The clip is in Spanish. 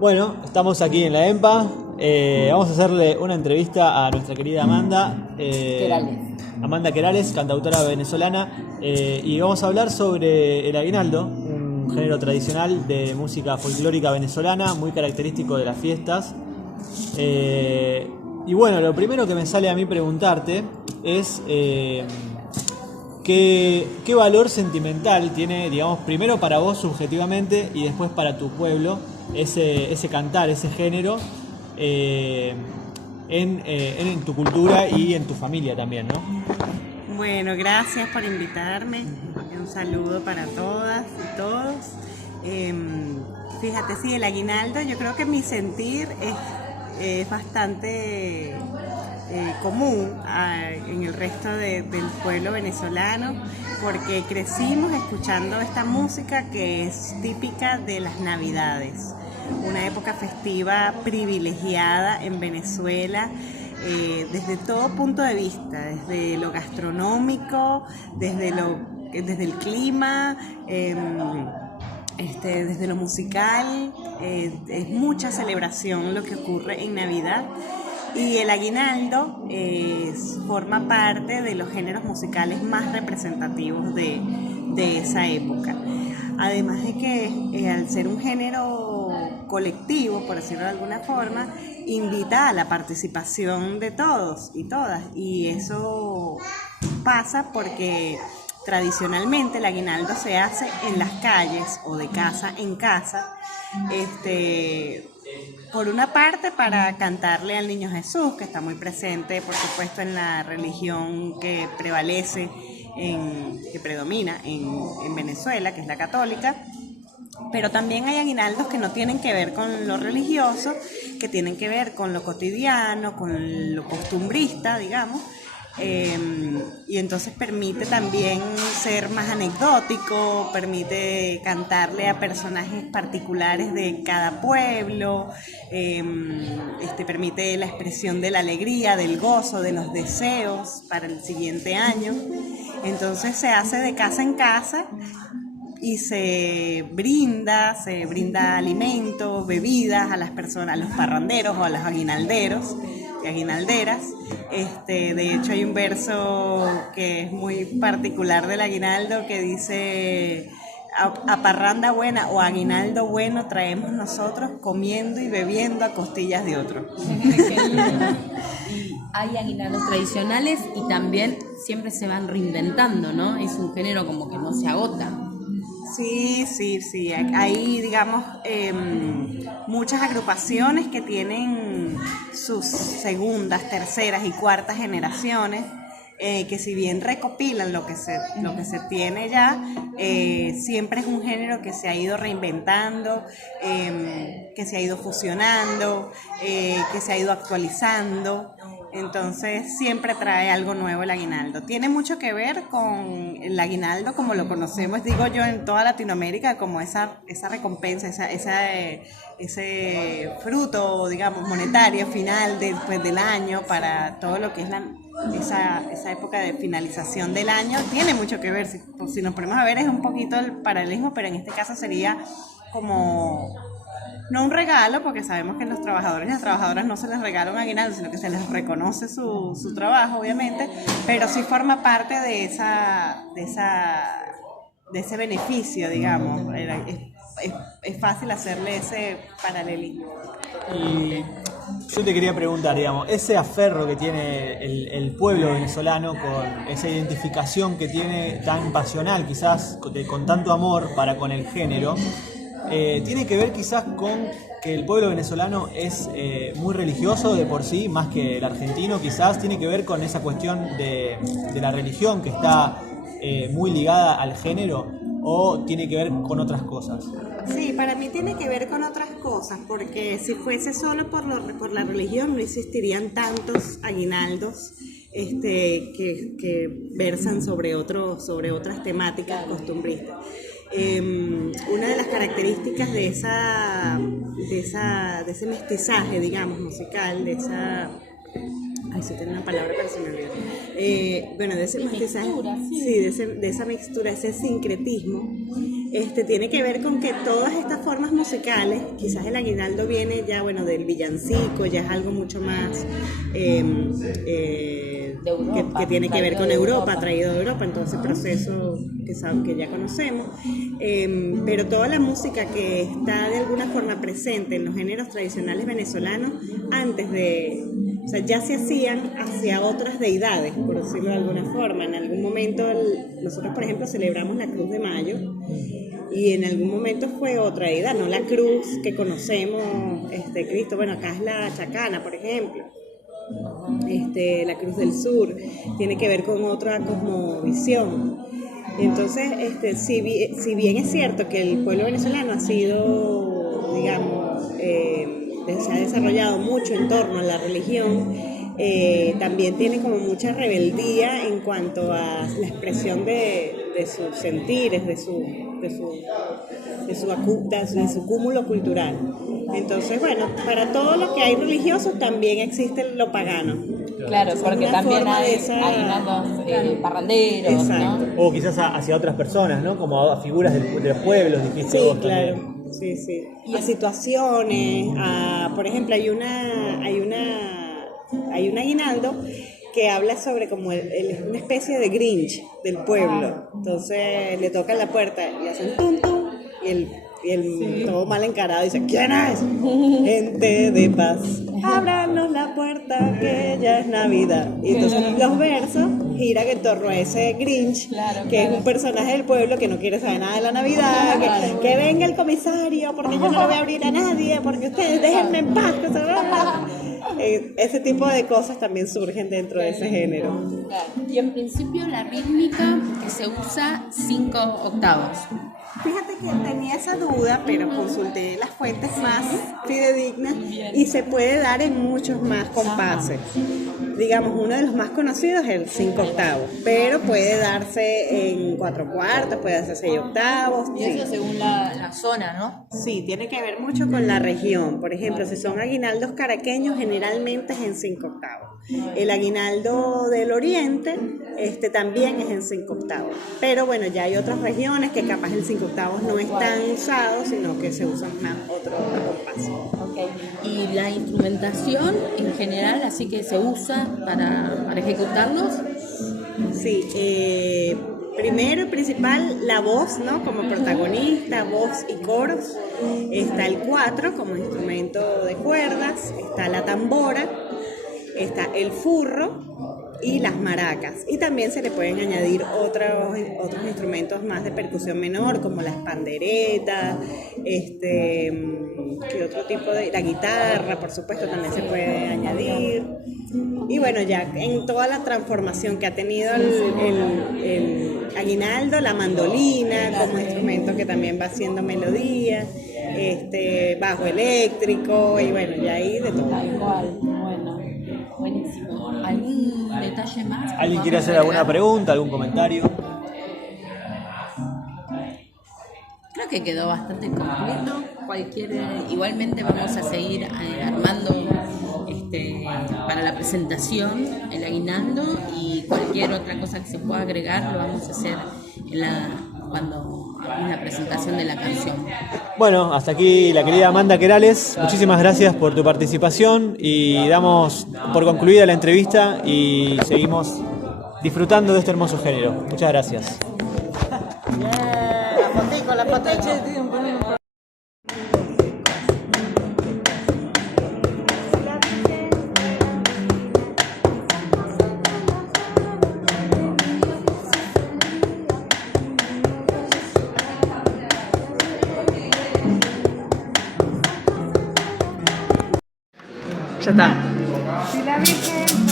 Bueno, estamos aquí en la EMPA. Vamos a hacerle una entrevista a nuestra querida Amanda. Amanda Querales, cantautora venezolana. Y vamos a hablar sobre el aguinaldo, un género tradicional de música folclórica venezolana, muy característico de las fiestas. Y bueno, lo primero que me sale a mí preguntarte es ¿qué valor sentimental tiene, digamos, primero para vos subjetivamente y después para tu pueblo, ese cantar, ese género, en tu cultura y en tu familia también, ¿no? Bueno, gracias por invitarme. Un saludo para todas y todos. Fíjate, sí, el aguinaldo, yo creo que mi sentir es bastante común en el resto del pueblo venezolano, porque crecimos escuchando esta música que es típica de las Navidades, una época festiva privilegiada en Venezuela. Desde todo punto de vista, desde lo gastronómico, desde el clima, desde lo musical, es mucha celebración lo que ocurre en Navidad. Y el aguinaldo forma parte de los géneros musicales más representativos de esa época. Además de que al ser un género colectivo, por decirlo de alguna forma, invita a la participación de todos y todas. Y eso pasa porque tradicionalmente el aguinaldo se hace en las calles o de casa en casa. Por una parte, para cantarle al Niño Jesús, que está muy presente, por supuesto, en la religión que prevalece, que predomina en Venezuela, que es la católica. Pero también hay aguinaldos que no tienen que ver con lo religioso, que tienen que ver con lo cotidiano, con lo costumbrista, digamos. Y entonces permite también ser más anecdótico, permite cantarle a personajes particulares de cada pueblo, permite la expresión de la alegría, del gozo, de los deseos para el siguiente año. Entonces se hace de casa en casa y se brinda alimento, bebidas a las personas, a los parranderos o a los aguinalderos y aguinalderas. De hecho hay un verso que es muy particular del aguinaldo que dice: a parranda buena o aguinaldo bueno traemos nosotros, comiendo y bebiendo a costillas de otro. Y hay aguinaldos tradicionales y también siempre se van reinventando, ¿no? Es un género como que no se agota. Sí. Hay, digamos, muchas agrupaciones que tienen sus segundas, terceras y cuartas generaciones, que si bien recopilan lo que se tiene ya, siempre es un género que se ha ido reinventando, que se ha ido fusionando, que se ha ido actualizando. Entonces siempre trae algo nuevo el aguinaldo. Tiene mucho que ver con el aguinaldo como lo conocemos, digo yo, en toda Latinoamérica, como esa recompensa, ese fruto, digamos, monetario final después del año para todo lo que es esa época de finalización del año. Tiene mucho que ver, si nos ponemos a ver es un poquito el paralelismo, pero en este caso sería como... no un regalo, porque sabemos que los trabajadores y las trabajadoras no se les regala un aguinaldo, sino que se les reconoce su trabajo, obviamente, pero sí forma parte de ese beneficio, digamos. Es fácil hacerle ese paralelismo. Y yo te quería preguntar, digamos, ese aferro que tiene el pueblo venezolano con esa identificación que tiene tan pasional, quizás con tanto amor para con el género, tiene que ver quizás con que el pueblo venezolano es muy religioso de por sí, más que el argentino, quizás tiene que ver con esa cuestión de la religión que está muy ligada al género, o tiene que ver con otras cosas. Sí, para mí tiene que ver con otras cosas, porque si fuese solo por la religión no existirían tantos aguinaldos que versan sobre otras temáticas costumbristas. Una de las características de ese mestizaje, digamos, musical, sí tengo una palabra pero se me olvidó. De ese mestizaje, sí, de esa mixtura, ese sincretismo, tiene que ver con que todas estas formas musicales, quizás el aguinaldo viene ya, bueno, del villancico, ya es algo mucho más Europa, que tiene que ver con traído de Europa, Europa. traído de Europa, entonces proceso que ya conocemos, pero toda la música que está de alguna forma presente en los géneros tradicionales venezolanos, o sea, ya se hacían hacia otras deidades, por decirlo de alguna forma. En algún momento, nosotros por ejemplo celebramos la Cruz de Mayo, y en algún momento fue otra deidad, no la cruz que conocemos, Cristo, bueno, acá es la chacana, por ejemplo. La Cruz del Sur tiene que ver con otra cosmovisión. Entonces, si bien es cierto que el pueblo venezolano ha sido, digamos, se ha desarrollado mucho en torno a la religión, también tiene como mucha rebeldía en cuanto a la expresión de sus sentires, de su cúmulo cultural. Entonces, bueno, para todo lo que hay religioso también existe lo pagano. Claro, Es porque una también forma hay de esa- aguinaldos parranderos, Exacto. ¿no? O quizás hacia otras personas, ¿no? Como a figuras de los pueblos, dijiste Sí, vos claro. también. Sí. A situaciones, por ejemplo, hay un aguinaldo que habla sobre como una especie de Grinch del pueblo. Entonces le tocan la puerta y hacen tum tum y el todo mal encarado dice: ¿quién es? Gente de paz, ábranos la puerta que ya es Navidad. Y entonces los versos giran en torno a ese Grinch, Claro, que es claro. un personaje del pueblo que no quiere saber nada de la Navidad, que venga el comisario porque yo no le voy a abrir a nadie, porque ustedes déjenme en paz. Ese tipo de cosas también surgen dentro de ese género. Claro. Y en principio la rítmica que se usa 5 octavos. Fíjate que tenía esa duda, pero consulté las fuentes más fidedignas y se puede dar en muchos más compases. Digamos, uno de los más conocidos es el 5 octavos, pero puede darse en 4 cuartos, puede darse 6 octavos. Y eso según la zona, ¿no? Sí, tiene que ver mucho con la región. Por ejemplo, si son aguinaldos caraqueños, generalmente es en 5 octavos. El aguinaldo del oriente, también es en 5 octavos. Pero bueno, ya hay otras regiones que capaz el 5 octavos no es tan usado, sino que se usan más otro compás. Okay. Y la instrumentación en general, así que se usa para ejecutarlos. Sí, primero y principal, la voz, ¿no? Como protagonista, voz y coros. Está el 4 como instrumento de cuerdas, está la tambora, está el furro y las maracas. Y también se le pueden añadir otros instrumentos más de percusión menor, como las panderetas, que otro tipo la guitarra, por supuesto, también se puede añadir. Y bueno, ya en toda la transformación que ha tenido el aguinaldo, la mandolina como instrumento que también va haciendo melodía, bajo eléctrico, y bueno, ya ahí de todo. Tal cual. Bueno, buenísimo. ¿Algún detalle más? ¿Alguien quiere hacer alguna pregunta, algún comentario? Creo que quedó bastante completo. Igualmente vamos a seguir armando para la presentación el aguinaldo, y cualquier otra cosa que se pueda agregar lo vamos a hacer cuando hagamos la presentación de la canción. Bueno, hasta aquí la querida Amanda Querales. Muchísimas gracias por tu participación y damos por concluida la entrevista y seguimos disfrutando de este hermoso género. Muchas gracias. La fotico. Ya está. Si la Virgen